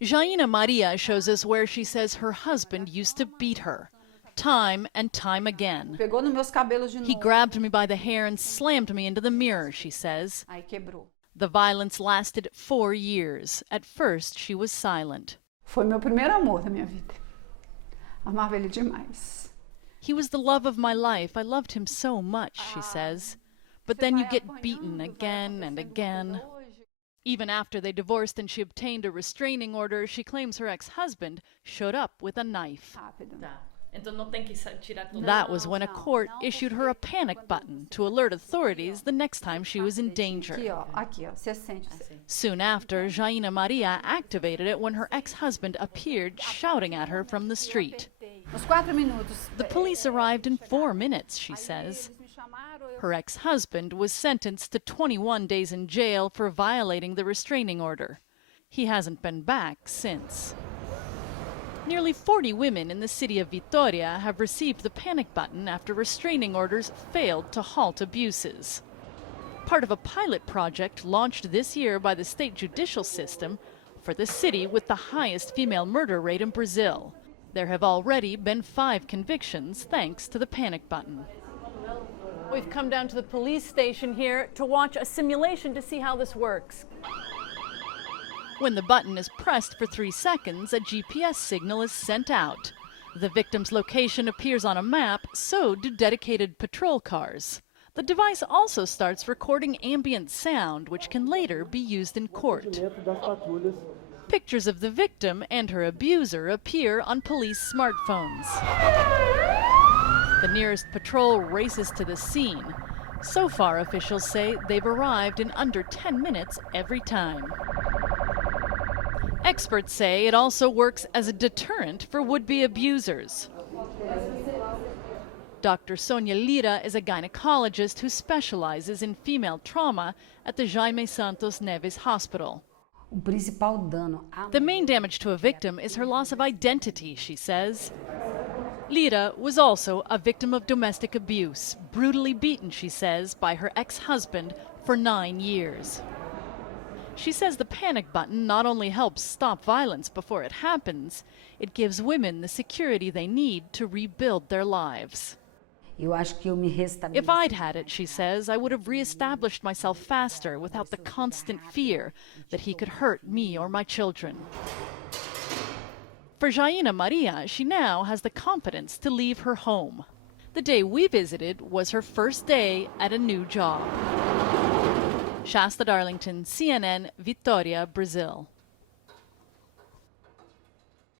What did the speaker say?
Jaina Maria shows us where she says her husband used to beat her, time and time again. Pegou nos meus cabelos de He novo. grabbed me by the hair and slammed me into the mirror, she says. Aí quebrou. The violence lasted 4 years. At first, she was silent. Foi meu primeiro amor da minha vida. Amava ele demais. He was the love of my life. I loved him so much, she says. But then you get beaten again and again. Even after they divorced and she obtained a restraining order, she claims her ex-husband showed up with a knife. Rápido. That was when a court issued her a panic button to alert authorities the next time she was in Aqui, danger. ó. Você sente. Soon after, Jaina Maria activated it when her ex-husband appeared shouting at her from the street. Uns 4 minutos. The police arrived in 4 minutes, she says. Eles me chamaram, eu Her ex-husband was sentenced to 21 days in jail for violating the restraining order. He hasn't been back since. Nearly 40 women in the city of Vitória have received the panic button after restraining orders failed to halt abuses. Part of a pilot project launched this year by the state judicial system for the city with the highest female murder rate in Brazil. There have already been 5 convictions thanks to the panic button. We've come down to the police station here to watch a simulation to see how this works. When the button is pressed for 3 seconds, a GPS signal is sent out. The victim's location appears on a map, so do dedicated patrol cars. The device also starts recording ambient sound, which can later be used in court. Pictures of the victim and her abuser appear on police smartphones. The nearest patrol races to the scene. So far, officials say they've arrived in under 10 minutes every time. Experts say it also works as a deterrent for would-be abusers. Dr. Sonia Lira is a gynecologist who specializes in female trauma at the Jaime Santos Neves Hospital. O principal dano. The main damage to a victim is her loss of identity, she says. Lira was also a victim of domestic abuse, brutally beaten, she says, by her ex-husband for 9 years. She says the panic button not only helps stop violence before it happens, it gives women the security they need to rebuild their lives. Eu acho que eu me restabeleci. If I'd had it, she says, I would have reestablished myself faster without the constant fear that he could hurt me or my children. For Jaina Maria, she now has the confidence to leave her home. The day we visited was her first day at a new job. Shasta Darlington, CNN, Vitória, Brazil.